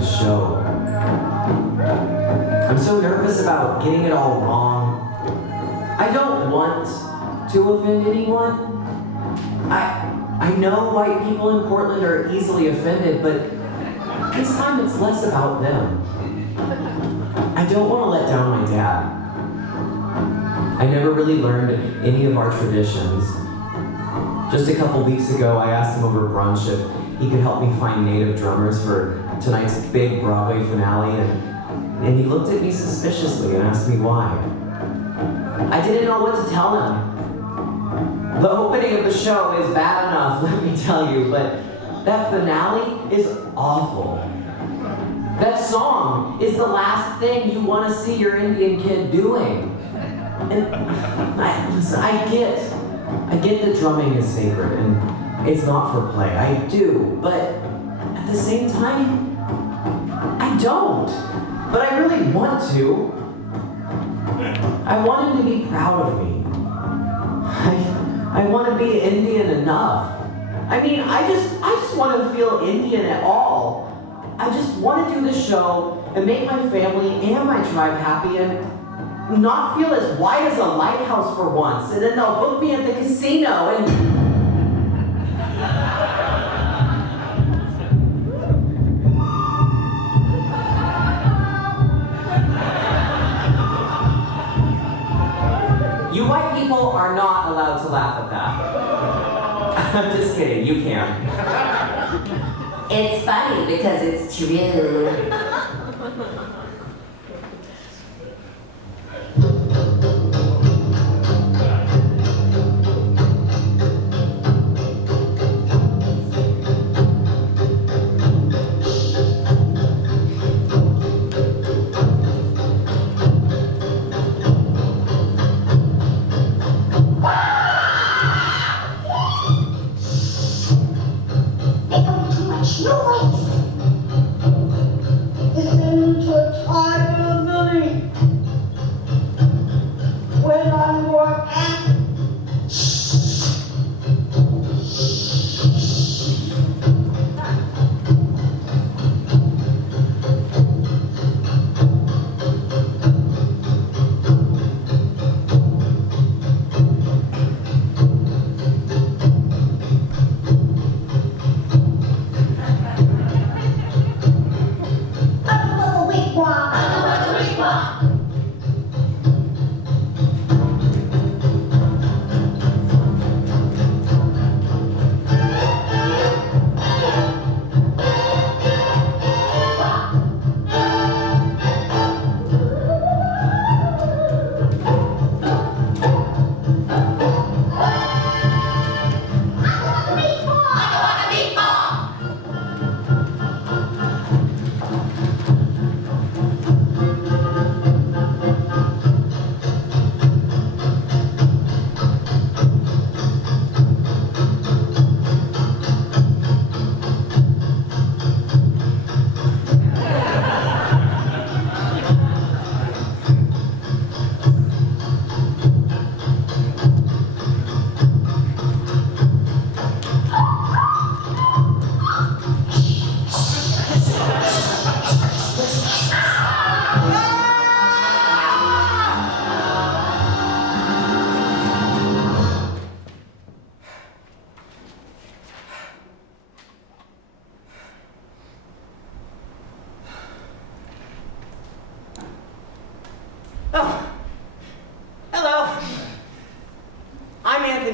the show. I'm so nervous about getting it all wrong. I don't want to offend anyone. I know white people in Portland are easily offended, but this time it's less about them. I don't want to let down my dad. I never really learned any of our traditions. Just a couple weeks ago, I asked him over brunch if he could help me find native drummers for tonight's big Broadway finale, and he looked at me suspiciously and asked me why. I didn't know what to tell him. The opening of the show is bad enough, let me tell you, but that finale is awful. That song is the last thing you want to see your Indian kid doing. And I get that drumming is sacred and it's not for play. I do, but at the same time, I don't. But I really want to. I want him to be proud of me. I want to be Indian enough. I mean, I just want to feel Indian at all. I just want to do the show and make my family and my tribe happy and not feel as white as a lighthouse for once. And then they'll book me at the casino and... You white people are not allowed to laugh at that. I'm just kidding, you can. It's funny because it's true.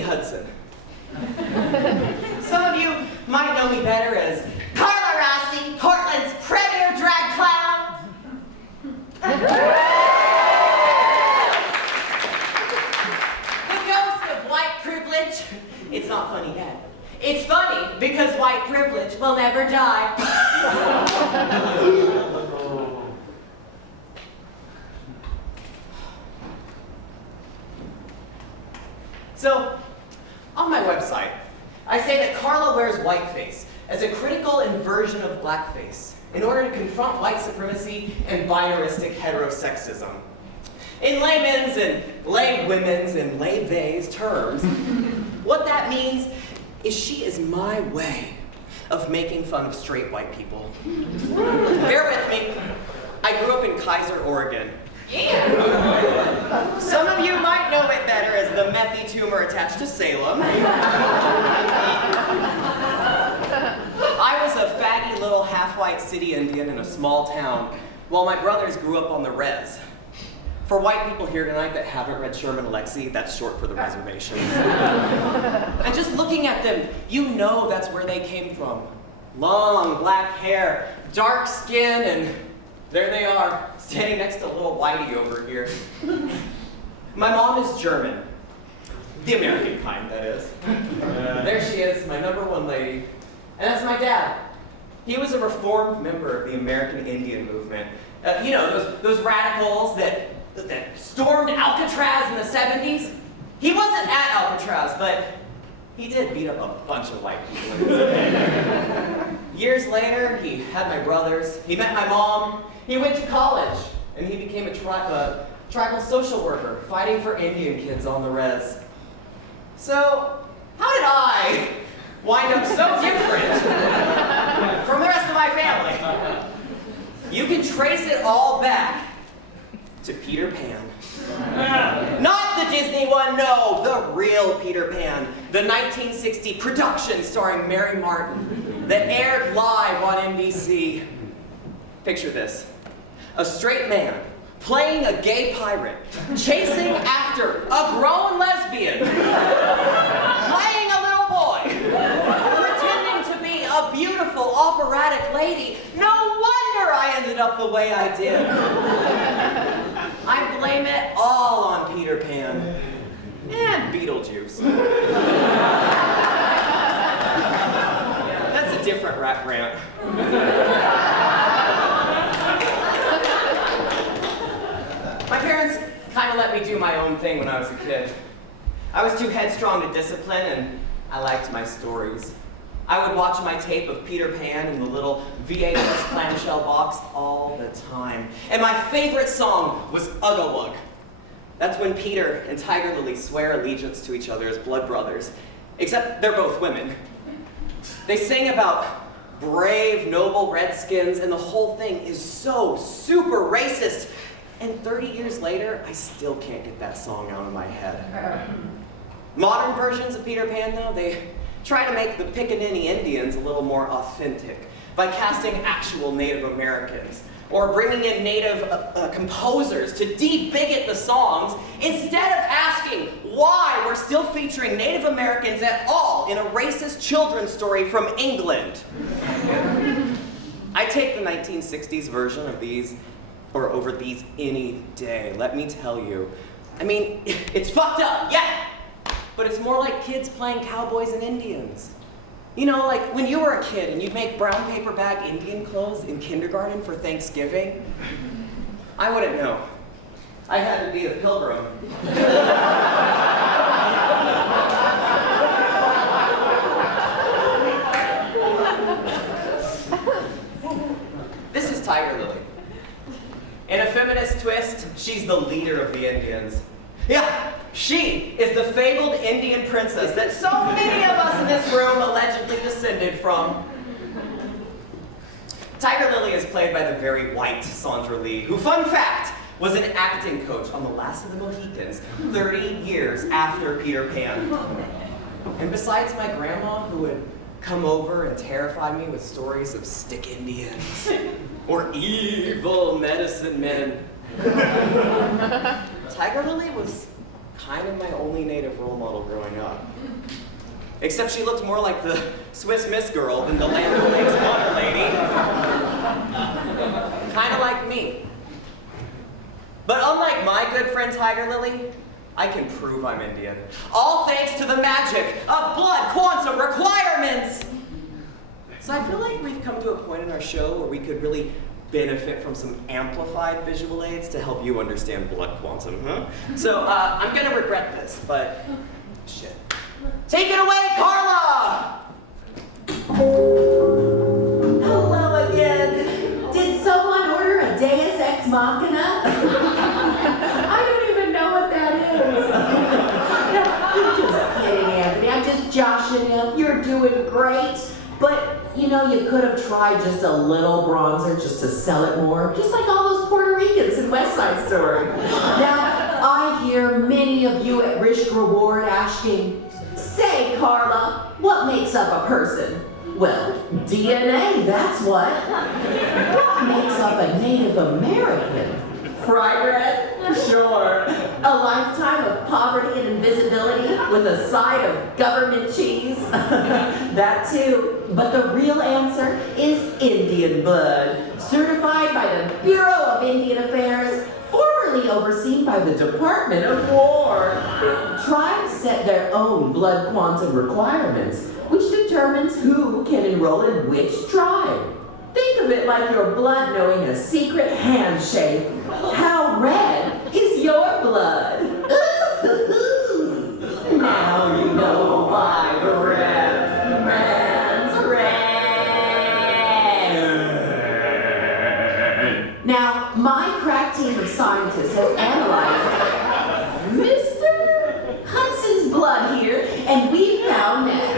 Hudson. Some of you might know me better as Carla Rossi, Portland's premier drag clown. The ghost of white privilege. It's not funny yet. It's funny because white privilege will never die. So, on my website, I say that Carla wears whiteface as a critical inversion of blackface in order to confront white supremacy and binaristic heterosexism. In laymen's and lay women's and lay they's terms, what that means is she is my way of making fun of straight white people. Bear with me. I grew up in Kaiser, Oregon. Some of you might know it better as the Matty tumor attached to Salem. I was a faggy little half-white city Indian in a small town, while my brothers grew up on the res. For white people here tonight that haven't read Sherman Alexie, that's short for the reservation. And just looking at them, you know that's where they came from. Long black hair, dark skin, and there they are, standing next to little Whitey over here. My mom is German. The American kind, that is. There she is, my #1 lady. And that's my dad. He was a reformed member of the American Indian movement. You know, those radicals that stormed Alcatraz in the 70s. He wasn't at Alcatraz, but he did beat up a bunch of white people. Years later, he had my brothers, he met my mom, he went to college, and he became a tribal social worker, fighting for Indian kids on the res. So, how did I wind up so different from the rest of my family? You can trace it all back to Peter Pan. Not the Disney one, no, the real Peter Pan. The 1960 production starring Mary Martin that aired live on NBC. Picture this. A straight man playing a gay pirate, chasing after a grown lesbian, playing a little boy, pretending to be a beautiful operatic lady. No wonder I ended up the way I did. I blame it all on Peter Pan and Beetlejuice. That's a different rant. My parents kind of let me do my own thing when I was a kid. I was too headstrong to discipline, and I liked my stories. I would watch my tape of Peter Pan in the little VHS clamshell box all the time. And my favorite song was Ugga-Wug. That's when Peter and Tiger Lily swear allegiance to each other as blood brothers, except they're both women. They sing about brave, noble redskins, and the whole thing is so super racist. And 30 years later, I still can't get that song out of my head. Modern versions of Peter Pan, though, they try to make the Pickaninny Indians a little more authentic by casting actual Native Americans, or bringing in Native composers to de-bigot the songs, instead of asking why we're still featuring Native Americans at all in a racist children's story from England. I take the 1960s version of these, or over these any day, let me tell you. I mean, it's fucked up, yeah, but it's more like kids playing cowboys and Indians. You know, like when you were a kid and you'd make brown paper bag Indian clothes in kindergarten for Thanksgiving. I wouldn't know. I had to be a pilgrim. This is Tiger Lily. In a feminist twist, she's the leader of the Indians. Yeah, she is the fabled Indian princess that so many of us in this room allegedly descended from. Tiger Lily is played by the very white Sondra Lee, who, fun fact, was an acting coach on The Last of the Mohicans 30 years after Peter Pan. And besides my grandma, who would come over and terrify me with stories of stick Indians or evil medicine men, Tiger Lily was kind of my only Native role model growing up. Except she looked more like the Swiss Miss girl than the Land O'Lakes water lady. Kind of like me. But unlike my good friend Tiger Lily, I can prove I'm Indian. All thanks to the magic of blood quantum requirements! So I feel like we've come to a point in our show where we could really benefit from some amplified visual aids to help you understand blood quantum, huh? So I'm gonna regret this, but shit. Take it away, Carla! Hello again. Did someone order a Deus Ex Machina? I don't even know what that is. No, I'm just kidding, Anthony. I'm just joshing you. You're doing great. But, you know, you could have tried just a little bronzer just to sell it more, just like all those Puerto Ricans in West Side Story. Now, I hear many of you at Risk Reward asking, say, Carla, what makes up a person? Well, DNA, that's what. What makes up a Native American? Fry bread? Sure. A lifetime of poverty and invisibility with a side of government cheese? That too. But the real answer is Indian blood, certified by the Bureau of Indian Affairs, formerly overseen by the Department of War. Tribes set their own blood quantum requirements, which determines who can enroll in which tribe. Think of it like your blood knowing a secret handshake. How red is your blood? Now you know why the red man's red. Now, my crack team of scientists has analyzed Mr. Hudson's blood here, and we found that.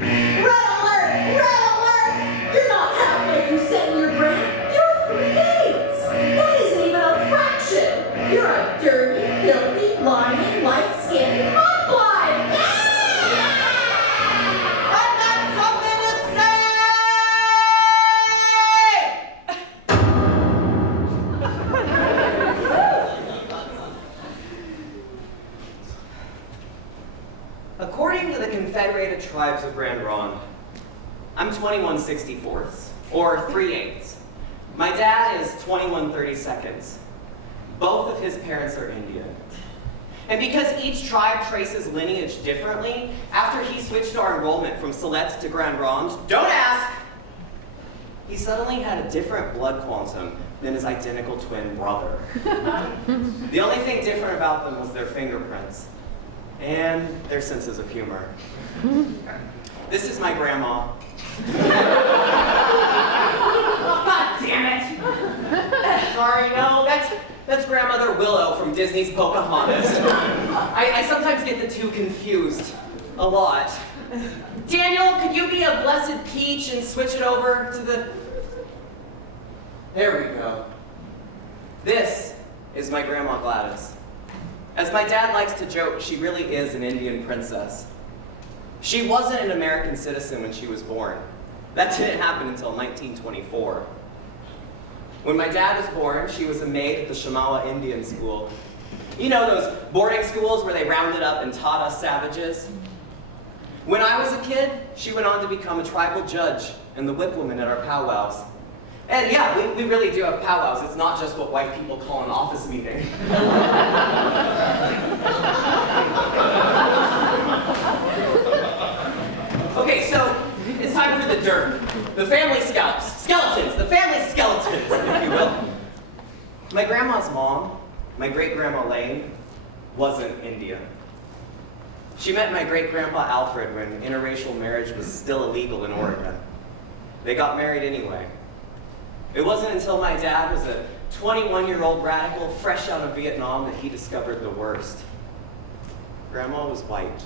Red alert! Red alert! You're not halfway through setting your grant. You're 3/8. That isn't even a fraction. You're a dirty, filthy, blinding, light-skinned mudblood. I've got something to say! According to the Confederated Tribes of Grand Ronde, I'm 21/64ths, or 3/8. My dad is 21/32. Both of his parents are Indian. And because each tribe traces lineage differently, after he switched our enrollment from Siletz to Grand Ronde, don't ask, he suddenly had a different blood quantum than his identical twin brother. The only thing different about them was their fingerprints and their senses of humor. This is my grandma. God damn it! Sorry, no, that's Grandmother Willow from Disney's Pocahontas. I sometimes get the two confused. A lot. Daniel, could you be a blessed peach and switch it over to the... There we go. This is my Grandma Gladys. As my dad likes to joke, she really is an Indian princess. She wasn't an American citizen when she was born. That didn't happen until 1924. When my dad was born, she was a maid at the Shamawa Indian School. You know those boarding schools where they rounded up and taught us savages? When I was a kid, she went on to become a tribal judge and the whip woman at our powwows. And yeah, we really do have powwows. It's not just what white people call an office meeting. Okay, so it's time for the dirt. The family skeletons, the family skeletons, if you will. My grandma's mom, my great-grandma Lane, wasn't Indian. She met my great-grandpa Alfred when interracial marriage was still illegal in Oregon. They got married anyway. It wasn't until my dad was a 21-year-old radical fresh out of Vietnam that he discovered the worst. Grandma was white.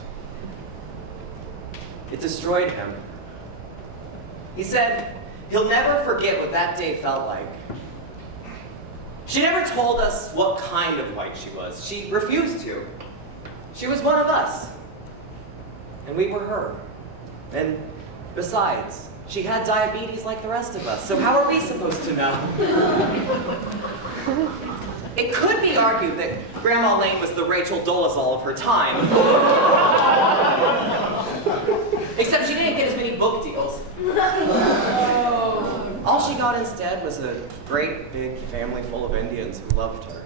It destroyed him. He said he'll never forget what that day felt like. She never told us what kind of white she was. She refused to. She was one of us. And we were her. And besides, she had diabetes like the rest of us, so how are we supposed to know? It could be argued that Grandma Lane was the Rachel Dolezal of her time. Except she didn't get as many book deals. All she got instead was a great big family full of Indians who loved her.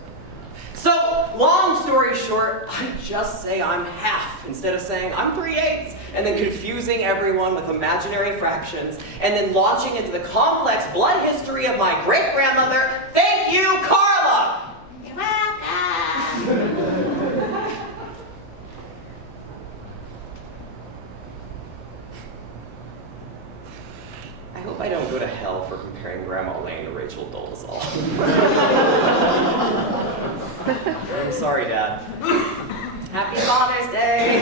So, long story short, I just say I'm half instead of saying I'm 3/8, and then confusing everyone with imaginary fractions, and then launching into the complex blood history of my great-grandmother. Thank you, Carla! You're welcome. I hope I don't go to hell for comparing Grandma Lane to Rachel Dolezal. I'm sorry, Dad. Happy Father's Day!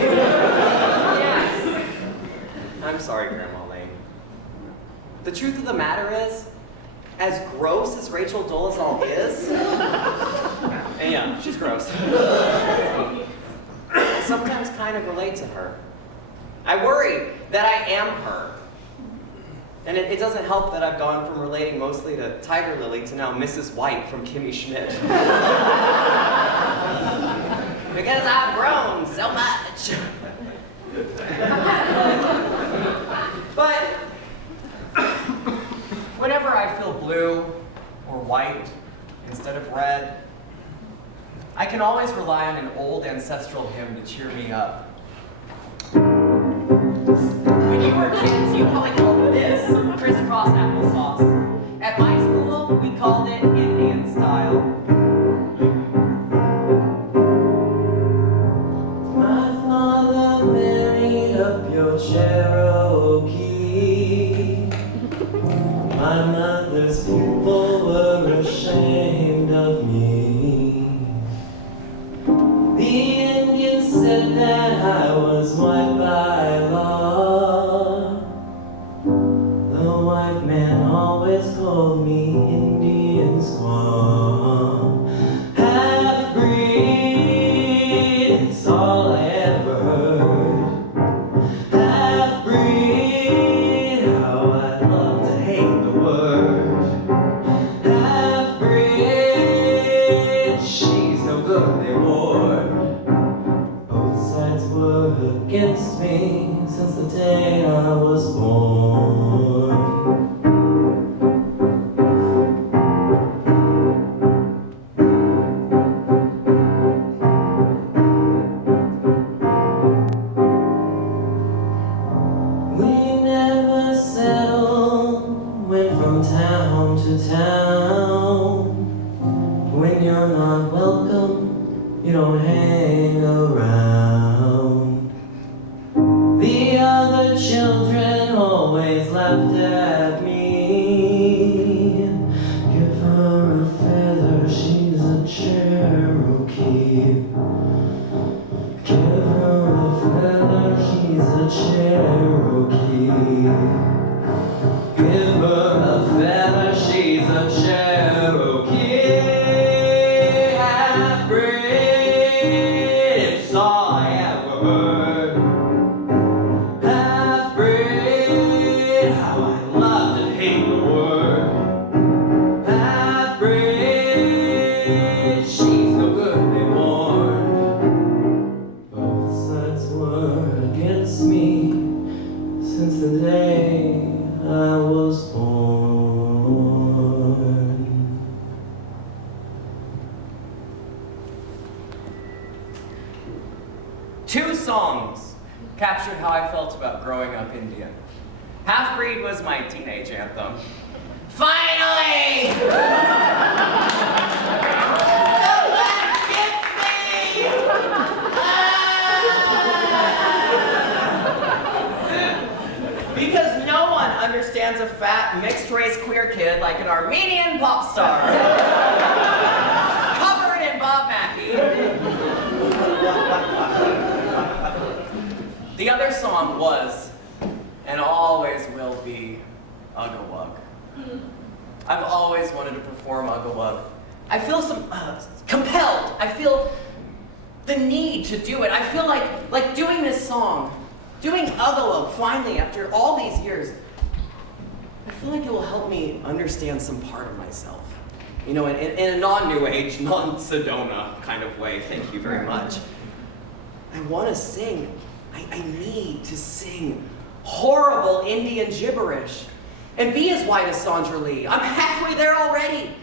Yes. I'm sorry, Grandma Lane. the truth of the matter is, as gross as Rachel Dolezal is, and yeah, she's gross, I sometimes kind of relate to her. I worry that I am her. And it doesn't help that I've gone from relating mostly to Tiger Lily to now Mrs. White from Kimmy Schmidt. Because I've grown so much. But whenever I feel blue or white instead of red, I can always rely on an old ancestral hymn to cheer me up. When you were kids, you probably called this crisscross applesauce. At my school, we called it Indian style. My father married up your Cherokee. My mother's people were ashamed of me. The Indians said that I was white by law. The white man always called me Indian squaw. Half-breed, it's all I ever heard. Half-breed, how I'd love to hate the word. Half-breed, she's no good, they warned. Both sides were against me since the day I was born. We never settled, went from town to town. When you're not welcome, you don't hang around. The other children always laughed at me. Give her a feather, she's a Cherokee. Give her a feather, she's a Cherokee. Give her a feather, she's a Cherokee. Half-breed, it's all I ever heard. Half-breed, how I love to hate the word. Half-breed, she's no good, they warned. Both sides were against me since the day I was born. Two songs captured how I felt about growing up Indian. Half-breed was my teenage anthem. Finally! Someone gets me! Because no one understands a fat, mixed-race queer kid like an Armenian pop star. Covered in Bob Mackie. The other song was, and always will be, Ugga-Wug. I've always wanted to perform Ugga-Wug. I feel compelled. I feel the need to do it. I feel like doing this song, doing Ugga-Wug finally after all these years, I feel like it will help me understand some part of myself. You know, in a non-New Age, non-Sedona kind of way. Thank you very much. I want to sing. I need to sing horrible Indian gibberish and be as white as Sondra Lee. I'm halfway there already.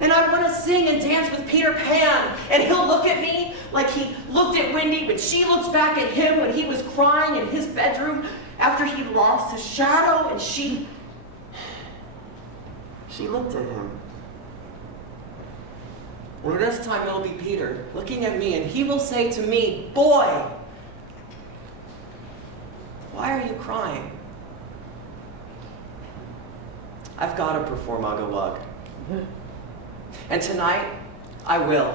And I want to sing and dance with Peter Pan, and he'll look at me like he looked at Wendy when she looked back at him when he was crying in his bedroom after he lost his shadow, and she looked at him. Well, this time it'll be Peter looking at me, and he will say to me, "Boy, why are you crying?" I've got to perform Ugga-Wug. And tonight, I will.